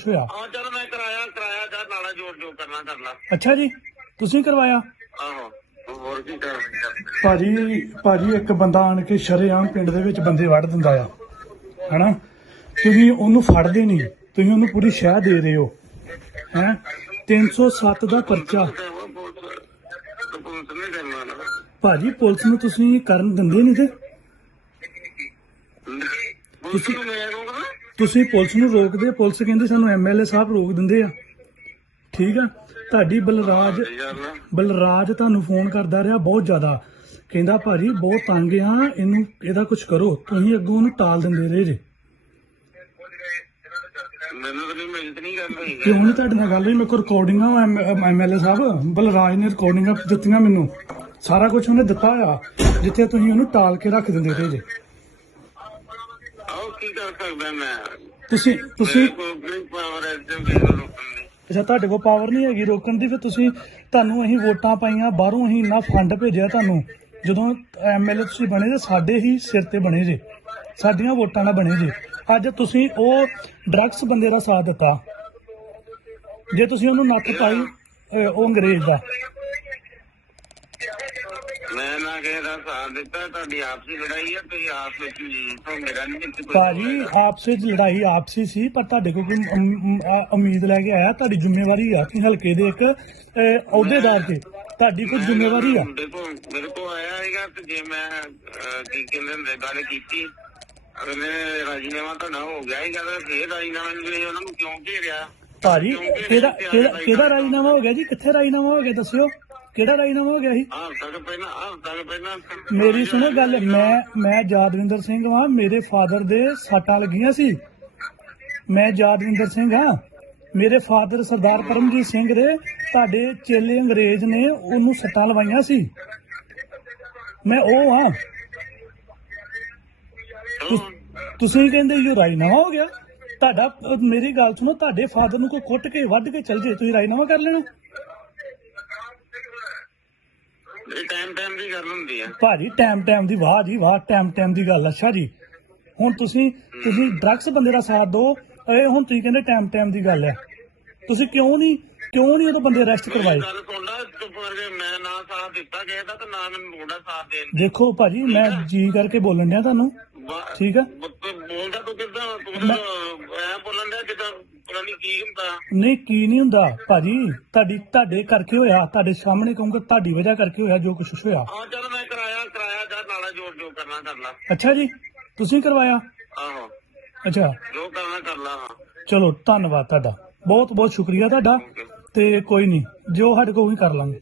ਕੁਝ ਹੋਇਆ? ਆ ਚਲ ਮੈਂ ਕਰਾਇਆ ਕਰਾਇਆ ਜਾ ਨਾਲਾ ਜੋੜ ਜੋ ਕਰਨਾ ਕਰ ਲਾ। ਅੱਛਾ ਜੀ ਤੁਸੀਂ ਕਰਵਾਇਆ? ਆਹੋ ਹੋਰ ਕੀ ਕਰ ਭਾਜੀ ਭਾਜੀ ਇੱਕ ਬੰਦਾ ਆਣ ਕੇ ਸ਼ਰੇਆਮ ਪਿੰਡ ਦੇ ਵਿੱਚ ਬੰਦੇ ਵੜ ਦਿੰਦਾ ਆ ਹਨਾ? ਤੁਸੀਂ ਉਹਨੂੰ ਫੜਦੇ ਨਹੀਂ ਤੁਸੀਂ ਉਹਨੂੰ ਪੂਰੀ ਸ਼ਹਿ ਦੇ ਰਹੇ ਹੋ ਹੈ? 307 ਦਾ ਪਰਚਾ। ਭਾਜੀ ਪੁਲਿਸ ਨੂੰ ਤੁਸੀਂ ਕਰਨ ਦਿੰਦੇ ਨਹੀਂ ਤੇ? ਰੋਕਦਾ ਤੁਸੀਂ ਪੁਲਿਸ ਨੂੰ ਰੋਕਦੇ ਪੁਲਿਸ ਕਹਿੰਦੀ ਸਾਨੂੰ ਐਮਐਲਏ ਸਾਹਿਬ ਰੋਕ ਦਿੰਦੇ ਆ। ਠੀਕ ਆ? ਤੁਹਾਡੀ ਬਲਰਾਜ ਬਲਰਾਜ ਤੁਹਾਨੂੰ ਫੋਨ ਕਰਦਾ ਰਿਹਾ ਬਹੁਤ ਜ਼ਿਆਦਾ। ਕਹਿੰਦਾ ਭਾਜੀ ਬਹੁਤ ਤੰਗ ਆ ਇਹਨੂੰ ਇਹਦਾ ਕੁਝ ਕਰੋ। ਤੁਸੀਂ ਅੱਗੋਂ ਉਹਨੂੰ ਟਾਲ ਦਿੰਦੇ ਰਹੇ ਜੇ। ਕਿਉਂ ਨਹੀਂ ਤੁਹਾਡੇ ਨਾਲ ਗੱਲ ਹੋਈ? ਮੇਰੇ ਕੋਲ ਰਿਕਾਰਡਿੰਗਾਂ ਐਮਐਲਏ ਸਾਹਿਬ। ਬਲਰਾਜ ਨੇ ਰਿਕਾਰਡਿੰਗਾਂ ਦਿੱਤੀਆਂ ਮੈਨੂੰ। ਸਾਰਾ ਕੁਝ ਉਹਨੇ ਦਿੱਤਾ ਆ ਜਿੱਥੇ ਤੁਸੀਂ ਉਹਨੂੰ ਟਾਲ ਕੇ ਰੱਖ ਦਿੰਦੇ ਰਹੇ ਜੇ। ਕਰ ਸਕਦਾ ਮੈਂ। ਤੁਸੀਂ ਤੁਸੀਂ ਕੋਈ ਪਾਵਰ ਹੈ ਤੇ ਮੈਨੂੰ ਰੋਕਣ ਦੀ। ਅੱਛਾ ਤੁਹਾਡੇ ਕੋਲ ਪਾਵਰ ਨਹੀਂ ਹੈਗੀ ਰੋਕਣ ਦੀ ਫਿਰ ਤੁਸੀਂ ਤੁਹਾਨੂੰ ਅਸੀਂ ਵੋਟਾਂ ਪਾਈਆਂ ਬਾਹਰੋਂ ਅਸੀਂ ਇੰਨਾ ਫੰਡ ਭੇਜਿਆ ਤੁਹਾਨੂੰ। ਜਦੋਂ ਐਮਐਲਏ ਤੁਸੀਂ ਬਣੇ ਤੇ ਸਾਡੇ ਹੀ ਸਿਰ ਤੇ ਬਣੇ ਜੇ। ਸਾਡੀਆਂ ਵੋਟਾਂ ਨਾਲ ਬਣੇ ਜੇ। ਅੱਜ ਤੁਸੀਂ ਉਹ ਡਰੱਗਸ ਬੰਦੇ ਦਾ ਸਾਥ ਦਿੱਤਾ। ਜੇ ਤੁਸੀਂ ਉਹਨੂੰ ਨੱਥ ਪਾਈ ਉਹ ਅੰਗਰੇਜ਼ ਦਾ। ਮੈਂ ਨਾ ਕਿਸੇ ਦਾ ਸਾਥ ਦਿੱਤਾ ਤੁਹਾਡੀ ਆਪਸੀ ਲੜਾਈ ਹੈ ਤੁਸੀਂ ਆਪ ਵਿੱਚ ਹੀ ਤੋਂ ਮੇਰਾ ਨਹੀਂ ਵਿੱਚ ਕੋਈ ਭਾਜੀ ਆਪਸੇ ਲੜਾਈ ਆਪਸੀ ਸੀ ਪਰ ਤੁਹਾਡੇ ਕੋਲ ਕੋਈ ਅਮ- ਅਮ- ਆ- ਉਮੀਦ ਲੈ ਕੇ ਆਇਆ? ਤੁਹਾਡੀ ਜ਼ਿੰਮੇਵਾਰੀ ਆ ਕਿ ਹਲਕੇ ਦੇ ਇੱਕ ਅਹ, ਅਹੁਦੇਦਾਰ ਤੇ ਤੁਹਾਡੀ ਕੋਈ ਜ਼ਿੰਮੇਵਾਰੀ ਆ? ਦੇਖੋ ਮੇਰੇ ਕੋ ਆਇਆ ਹੈਗਾ ਤੇ ਜੇ ਮੈਂ ਅਹ, ਕੀ ਕਹਿੰਦੇ ਹੁੰਦੇ ਗੱਲ ਕੀਤੀ ਅਗਲੇ ਰਾਜੀਨਾਮਾ ਤੁਹਾਡਾ ਹੋ ਗਿਆ ਹੈਗਾ ਤਾਂ ਫੇਰ ਰਾਜੀਨਾਮਾ ਨਹੀਂ ਉਹਨਾਂ ਨੂੰ ਕਿਉਂ ਘੇਰਿਆ? ਭਾਜੀ ਕਿਹੜਾ ਕਿਹੜਾ ਕਿਹੜਾ ਰਾਜੀਨਾਮਾ ਹੋ ਗਿਆ ਜੀ? ਕਿੱਥੇ ਰਾਜੀਨਾਮਾ ਹੋ ਗਿਆ ਦੱਸਿਓ। ਕਿਹੜਾ ਰਾਜੀਨਾਮਾ ਹੋ ਗਿਆ ਸੀ? ਆਹ ਤੱਕ ਪਹਿਲਾਂ ਆਹ ਤੱਕ ਪਹਿਲਾਂ ਮੇਰੀ ਸੁਣੋ ਗੱਲ ਮੈਂ ਮੈਂ ਯਾਦਵਿੰਦਰ ਸਿੰਘ ਵਾਂ ਮੇਰੇ ਫਾਦਰ ਦੇ ਸੱਟਾਂ ਲੱਗੀਆਂ ਸੀ। ਮੈਂ ਯਾਦਵਿੰਦਰ ਸਿੰਘ ਹਾਂ। ਮੇਰੇ ਫਾਦਰ ਸਰਦਾਰ ਪਰਮਜੀਤ ਸਿੰਘ ਦੇ ਤੁਹਾਡੇ ਚੇਲੇ ਅੰਗਰੇਜ਼ ਨੇ ਉਹਨੂੰ ਸੱਟਾਂ ਲਵਾਈਆਂ ਸੀ। ਮੈਂ ਉਹ ਹਾਂ। ਤੁਸ- ਤੁਸੀਂ ਕਹਿੰਦੇ ਇਹ ਰਾਜੀਨਾਮਾ ਹੋ ਗਿਆ। ਤੁਹਾਡਾ ਮੇਰੀ ਗੱਲ ਸੁਣੋ ਤੁਹਾਡੇ ਫਾਦਰ ਨੂੰ ਕੋਈ ਕੁੱਟ ਕੇ ਵੱਢ ਕੇ ਚੱਲ ਜੇ ਤੁਸੀਂ ਰਾਜੀਨਾਮਾ ਕਰ ਲੈਣਾ। ਟਾਈਮ ਟਾਈਮ ਦੀ ਗੱਲ ਹੁੰਦੀ ਆ। ਭਾਜੀ ਟਾਈਮ ਟਾਈਮ ਦੀ ਵਾਹ ਜੀ ਵਾਹ ਟਾਈਮ ਟਾਈਮ ਦੀ ਗੱਲ ਅੱਛਾ ਜੀ। ਹੁਣ ਤੁਸੀਂ ਤੁਸੀਂ ਡਰੱਗਸ ਬੰਦੇ ਦਾ ਸਾਥ ਦਿਓ। ਇਹ ਹੁਣ ਤੁਸੀਂ ਕਹਿੰਦੇ ਟਾਈਮ ਟਾਈਮ ਦੀ ਗੱਲ ਹੈ ਤੁਸੀਂ ਕਿਉਂ ਨਹੀਂ ਕਿਉਂ ਨਹੀਂ ਉਹ ਬੰਦੇ ਅਰੈਸਟ ਕਰਵਾਏ? ਗੱਲ ਸੁਣਦਾ ਚੁੱਪ ਕਰਕੇ ਮੈਂ ਨਾ ਸਾਥ ਦਿੱਤਾ ਦਾ ਤੇ ਨਾ ਮੈਨੂੰ ਲੋੜਾ ਸਾਥ ਦੇਣ ਦੇਖੋ ਭਾਜੀ ਮੈਂ ਜੀ ਕਰਕੇ ਬੋਲਣ ਡਿਆ ਤੁਹਾਨੂੰ। ਠੀਕ ਆ? ਬੋਲਦਾ ਤੂੰ ਕਿੱਦਾਂ? ਤੂੰ ਐ ਬੋਲਣ ਦਾ ਜਿੱਦਾਂ ਪਤਾ ਨਹੀਂ ਕੀ ਹੁੰਦਾ। ਨਹੀਂ ਕੀ ਨਹੀਂ ਹੁੰਦਾ? ਭਾਜੀ ਤੁਹਾਡੀ ਤੁਹਾਡੇ ਕਰਕੇ ਹੋਇਆ ਤੁਹਾਡੇ ਸਾਹਮਣੇ ਕਹੂੰਗਾ ਤੁਹਾਡੀ ਵਜ੍ਹਾ ਕਰਕੇ ਹੋਇਆ ਜੋ ਕੁਛ ਹੋਇਆ। ਆ ਚੱਲ ਮੈਂ ਕਰਾਇਆ ਕਰਾਇਆ ਜਾ ਨਾਲਾ ਜੋੜ ਜੋ ਕਰਨਾ ਕਰ ਲਾ। ਅੱਛਾ ਜੀ ਤੁਸੀਂ ਕਰਵਾਇਆ? ਆਹੋ। ਅੱਛਾ। ਜੋ ਕਰਨਾ ਕਰ ਲਾ ਹਾਂ। ਚਲੋ ਧੰਨਵਾਦ ਤੁਹਾਡਾ। ਬਹੁਤ ਬਹੁਤ ਸ਼ੁਕਰੀਆ ਤੁਹਾਡਾ। ਤੇ ਕੋਈ ਨਹੀਂ ਜੋ ਸਾਡੇ ਕੋਲ ਵੀ ਕਰ ਲਾਂਗੇ।